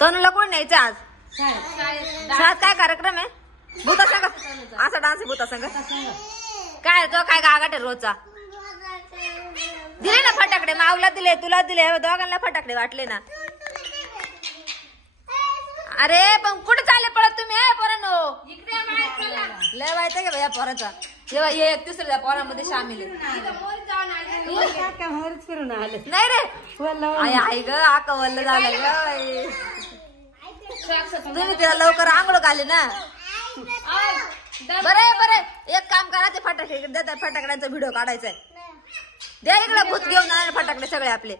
तनुला कोण न्यायचं आज शाळेत? काय कार्यक्रम आहे? भूता संघ असा डान्स आहे भूता संघ काय तो काय गागाट आहे रोजचा? दिले ना फटाकडे, माऊला दिले, तुला दिले, दोघांना फटाकडे वाटले ना. अरे पण कुठे चालले पळत तुम्ही? पोरांनो लय माहिती आहे का भैया पोराचा? जेव्हा हे एक तिसऱ्या पोरामध्ये सामील आहे. नाही रे आई आई ग आका वल्ल झालं ग. तुम्ही तिला लवकर आंघोळ घाली ना. बरे बरे एक काम करा, ते फटाके देतात, फटाकड्यांचा व्हिडिओ काढायचा आहे. द्या इकडे भूत घेऊन जाणार फटाकडे सगळे आपले.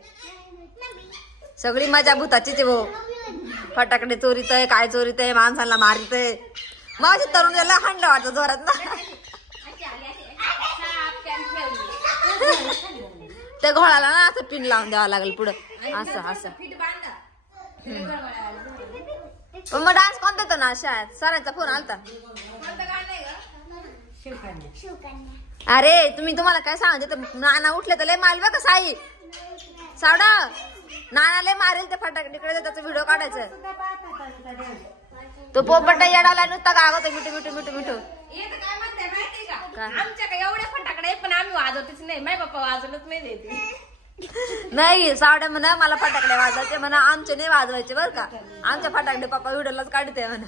सगळी मजा भूताचीच आहे भाऊ. फटाकडे चोरीतय, काय चोरीतय, माणसाला मारितय. माझी तरुण याला हंड वाटत जोरात ना. त्या घोळाला ना असं पिन लावून द्यावं लागेल पुढं असं असं. मग डान्स कोणता तो ना शाळेत? सरांचा फोन आलता. अरे तुम्हाला काय सांगते, नाना उठले तर लय माल बघ साई सावडा. नाना लय मारेल ते फटाके तिकडे, त्याचा व्हिडिओ काढायचा. तो पोपटा येडाला नुसता गागवतो मिठू मिठू मिठू मिठू. आमच्या काय एवढे फटाकडे पण आम्ही वाजवतेच नाही. माय बाप्पा वाजवलंच नाही देते. नाही सावड्या म्हणा मला फटाकडे वाजवायचे म्हणा, आमचे नाही वाजवायचे बर का. आमच्या फटाकडे पप्पा व्हिडिओलाच काढते म्हणा.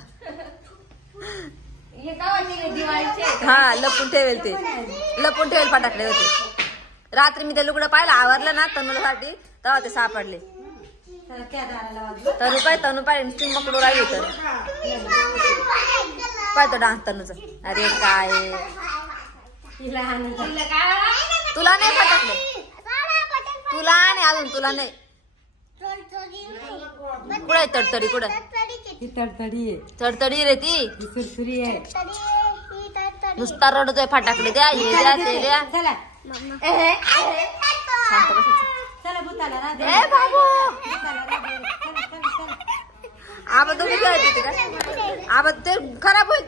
हा लपून ठेवेल, ते लपून ठेवेल फटाकडे होते. रात्री मी ते लुगडं पाहिलं आवरलं ना तनुसाठी, तेव्हा ते सापडले. तनु पाय मकडू राहिली तर पाहतो डान्स तनुचा. अरे काय तुला नाही फटाकडे? तुला नाही अजून, तुला नाही. कुठं आहे तडतडी? कुठं तडतडी रे ती? नुसता रडतोय फटाकडे द्या, हे द्या, ते द्या. आबा तुम्ही काय आबा ते खराब होईल.